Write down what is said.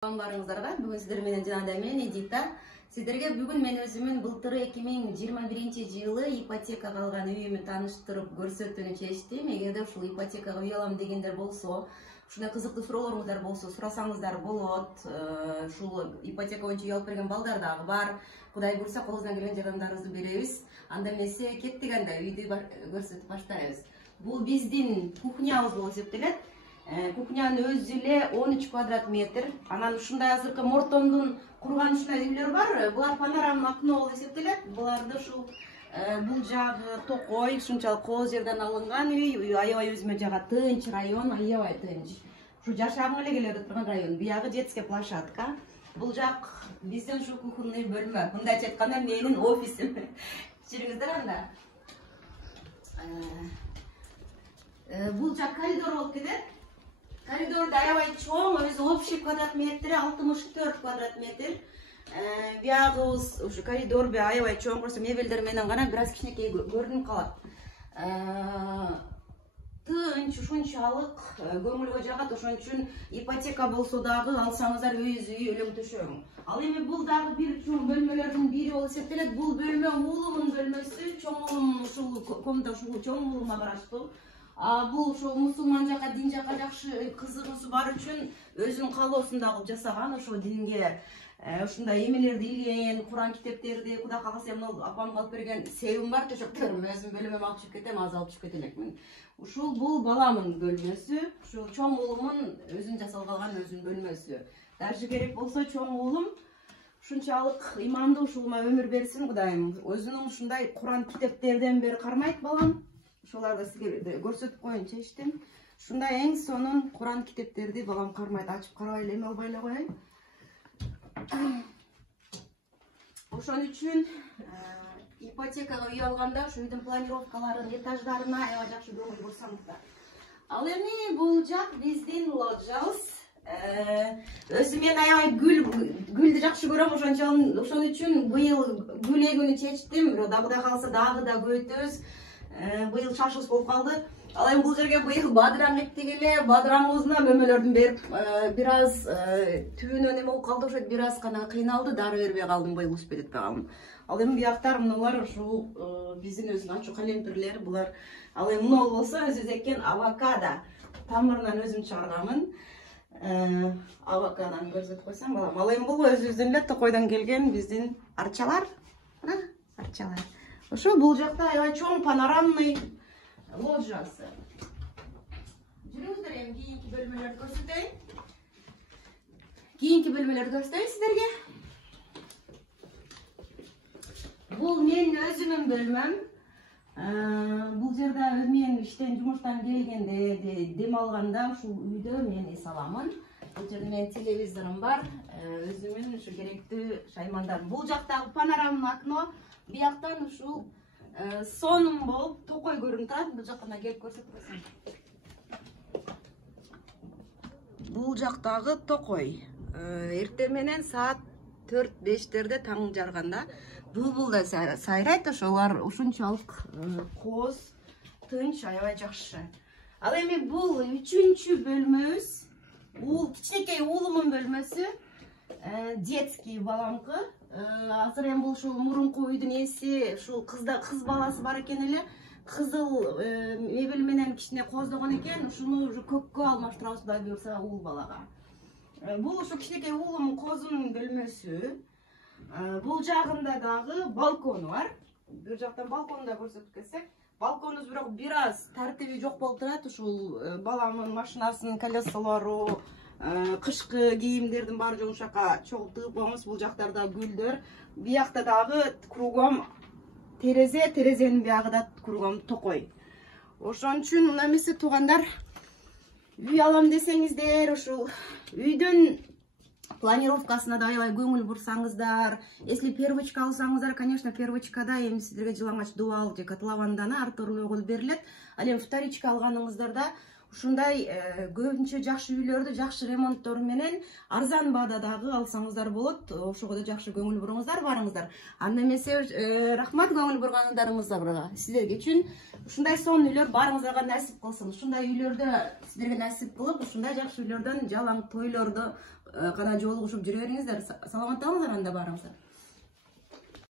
Барыңыздарга бүгүн сиздер менен жанагындай мен Эдита. Сиздерге бүгүн мен өзүмүн былтыры 2021-жылы ипотекага алган үйүмдү тааныштырып көрсөтүүнү чечтим. Эгерде ушул ипотекага үй алам дегендер болсо, ушундай кызыктуу суроолоруңуздар болсо, сурасаңыздар болот. Ушул ипотека боюнча үй алып берген балдар дагы бар. Кудай буйрса колубуздан келген жардамдарыбызды беребиз. Анда эмесе кеттик, анда үйдү көрсөтүп баштайбыз. Бул биздин кухнябыз болуп эсептелет. Кухнянын өзү эле 13 квадрат метр. Анан ушундай азыркы Мортондун курган ушундай үйлөр бар. Булар панорама окно болуп эсептелет. Буларды ушул бул жагы Токой, ушунчалык кооз жерден алынган үй. Аябай өзүмө жагат, тынч район, аябай тынч. Ушу жашагың эле келип турган район. Биягы детская площадка. Бул жак биздин ушу кухонный бөлмө. Мындайча айтканда менин офисим. Кичириңиздер анда. Бул жак коридор болуп кетет. Коридорда аябай чоң, өзү общий квадрат метри 64 квадрат метр. Биягыбыз ушу коридор аябай чоң, просто мебелдер менен гана бир аз кичинекей көрүнүп калат. Тынч, ушунчалык көңүлгө жагат, ошон үчүн ипотека болсо дагы алсаңыздар үйүңүз өлөң төшөң. Ал эми бул дагы бир чоң бөлмөлөрдүн бири болуп эсептелет. Бул бөлмө уулумдун бөлмөсү, чоң уулум ушул комната ушул чоң уулумга караштуу. Бул ошо мусулман жака, дин жака жакшы кызыгуусу бар үчүн өзүнүн каалоосунда кылып жасаган. Ошо динге ушундай эмелерди илген, Куран китептерди, Кудай кааласа эмне апам алып берген себим бар, төшөктөрүм өзүм бөлмөмө алып чыгып кетем, азыр алып чыгып кете элекмин. Ушул бул баламын бөлмөсү, ушул чоң уулумун өзүн жасалып алган өзүнүн бөлмөсү. Даже керек болсо чоң уулум ушунчалык имандуу, ушулума өмүр берсин Кудайым. Өзүнүн ушундай Куран китептерден бери кармайт балам. Ошоларды сизге көрсөтүп коеюн чечтим. Ушундай эң сонун Куран китептерди балам кармайт. Ачып карабай эле эме албай эле коеюн. Ошон үчүн ипотекага үй алганда ушу үйдүн планировкаларын, этаждарына аябай жакшы көңүл бурсаңыздар. Ал эми бул жак биздин лоджабыз. Өзү мен аябай гүлдү жакшы көрөм, ошон үчүн быйыл гүл эгүүнү чечтим. Бирок Кудай кааласа дагы да көбөйтөбүз. Быйыл шашылыш болуп калды. Ал эми бул жерге быйыл бадыраң эктик эле. Бадыраңыбыздан мөмөлөрдүн берип, бир аз түбүнөн эме болуп калды, ошо бир аз гана кыйналды, дары бербей калдым, быйыл успеть этпей калдым. Ал эми бияктар мыналар ушул биздин өзүнүн ачуу калемпирлери, булар. Ал эми мына болсо өзүбүз эккен авокадо. Тамырынан өзүм чыгарганмын. Авокадону көрсөтүп койсоң балам. Ал эми бул өзүбүздүн эле Токойдон келген биздин арчалар. Мына арчалар. Ошо бул жакта аябай чоң панорамный лоджасы. Жүрүңүздөр, эми кийинки бөлмөлөрдү көрсөтөйүн. Кийинки бөлмөлөрдү көрсөтөйүн сиздерге. Бул менин өзүмүн бөлмөм. Бул жерде мен иштен, жумуштан келгенде, дем алганда ушул үйдө мен эс аламын. Бул жерде менин телевизорум бар, өзүмүн ушу керектүү шаймандарым. Бул жактагы панорамный окно. Бияктан ушул сонун болуп Токой көрүнүп турат. Бул жакка келип көрсөтүп койсоң. Бул жактагы Токой. Эртең менен саат 4-5-терде таң жарганда булбулдар сайрайт, ошолор ушунчалык кооз, тынч, аябай жакшы. Ал эми бул 3-чү бөлмөбүз. Кичинекей уулумдун бөлмөсү. Детский баламкы. Азыр эми бул ушул мурунку үйдүн ээси, ушул кыз баласы бар экен эле. Кызыл мебель менен кичине кооздогон экен. Ушуну уже көккө алмаштырабыз, Кудай буйрса уул балага. Бул ушу кичинекей уулум козунун бөлмөсү. Бул жагында дагы балкону бар. Бир жактан балконду да көрсөтүп кетсек. Балконубуз бирок бир аз тартиби жок болуп турат. Ушул баламдын машинасынын колесолору, кышкы кийимдердин баары жумшакка чогулуп тыгып коебуз. Бул жактарда гүлдөр. Биякта дагы кругом терезе, терезенин биягы да кругом Токой. Ошон үчүн мына эмесе туугандар, үй алам десеңиздер, ушул үйдүн планировкасына да аябай көңүл бурсаңыздар. Если первочка алсаңыздар, конечно, первочкада эми сиздерге жылаңач дубал же котловандана арторлуу кылып берилет. Ал эми вторичка алганыңыздарда ушундай көбүнчө жакшы үйлөрдү жакшы ремонттору менен арзан баада дагы алсаңыздар болот. Ошого да жакшы көңүл буруңуздар, барыңыздар. Анда эмесе рахмат көңүл бургандарыңыздарга. Сиздерге үчүн ушундай сонун үйлөр барыңыздарга насип кылсын. Ушундай үйлөрдө сиздерге насип кылып, ушундай жакшы үйлөрдөн жалаң тойлорду гана жолугушуп жүрө бериңиздер. Саламаттаңыздар анда баарыңыздар.